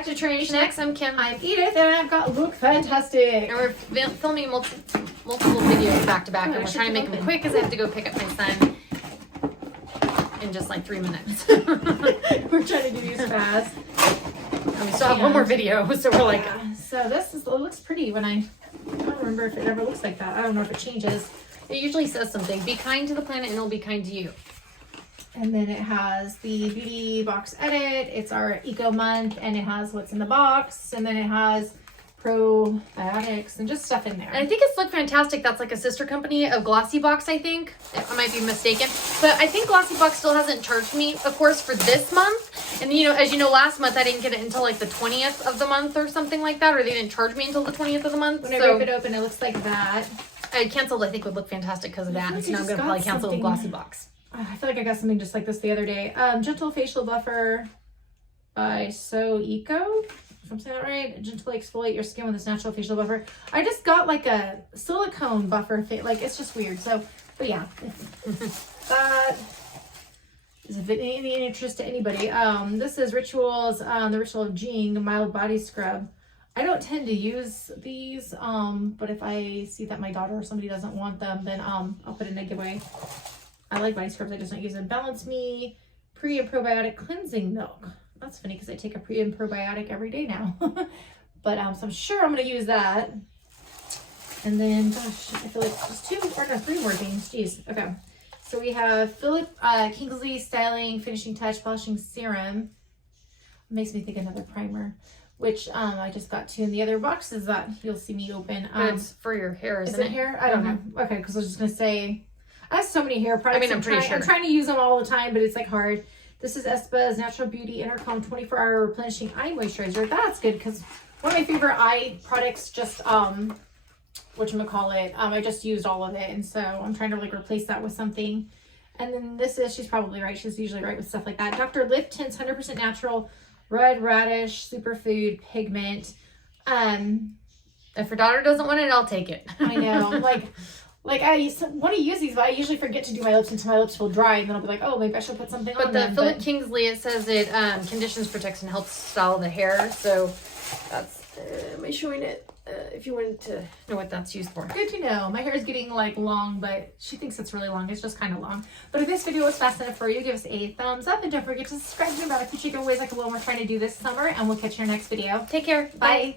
back to Traination X. I'm Kim. I'm Edith, and I've got Lookfantastic. And we're filming multiple videos back to back, and we're trying to make them quick because I have to go pick up my son in just like 3 minutes. We're trying to do these fast. And we still have one more video, so we're like... Yeah. So this is, it looks pretty when I don't remember if it ever looks like that. I don't know if it changes. It usually says something. Be kind to the planet and it'll be kind to you. And then it has the beauty box edit. It's our eco month, and it has what's in the box, and then it has probiotics and just stuff in there. And I think it's Lookfantastic. That's like a sister company of Glossy Box, I think. I might be mistaken. But I think Glossy Box still hasn't charged me, of course, for this month. And, you know, as you know, last month I didn't get it until like the 20th of the month or something like that. Or they didn't charge me until the 20th of the month. When I rip it open, it looks like that. I canceled, I think, with Lookfantastic because of that. Like So now I'm going to probably cancel with Glossy Box. I feel like I got something just like this the other day. Gentle Facial Buffer by So Eco. If I'm saying that right. Gently exfoliate your skin with this natural facial buffer. I just got like a silicone buffer. Like, it's just weird. So, but yeah. That is of any interest to anybody. This is Rituals, the Ritual of Jing Mild Body Scrub. I don't tend to use these, but if I see that my daughter or somebody doesn't want them, then I'll put it in a giveaway. I like body scrubs, I just don't use them. Balance Me Pre and Probiotic Cleansing Milk. That's funny because I take a pre and probiotic every day now. But so I'm sure I'm going to use that. And then, gosh, I feel like there's 3 more things. Jeez. Okay. So we have Philip Kingsley Styling Finishing Touch Polishing Serum. Makes me think another primer, which I just got 2 in the other boxes that you'll see me open. But it's for your hair, isn't it? Hair? I don't know. Okay, because I was just going to say... I have so many hair products. I mean, I'm pretty sure. I'm trying to use them all the time, but it's like hard. This is Espa's Natural Beauty Intercom 24-hour replenishing eye moisturizer. That's good because one of my favorite eye products just whatchamacallit, I just used all of it, and so I'm trying to like replace that with something. And then this is, she's probably right. She's usually right with stuff like that. Dr. Lift Tints 100% natural red radish superfood pigment. If your daughter doesn't want it, I'll take it. I know, Like, I want to use these, but I usually forget to do my lips until my lips feel dry, and then I'll be like, oh, maybe I should put something on them. But the Philip Kingsley, it says it conditions, protects, and helps style the hair. So that's, am I showing it? If you wanted to know what that's used for. Good to know. My hair is getting, like, long, but she thinks it's really long. It's just kind of long. But if this video was fast enough for you, give us a thumbs up, and don't forget to subscribe to me about a future giveaways like the one we're trying to do this summer, and we'll catch you in our next video. Take care. Bye.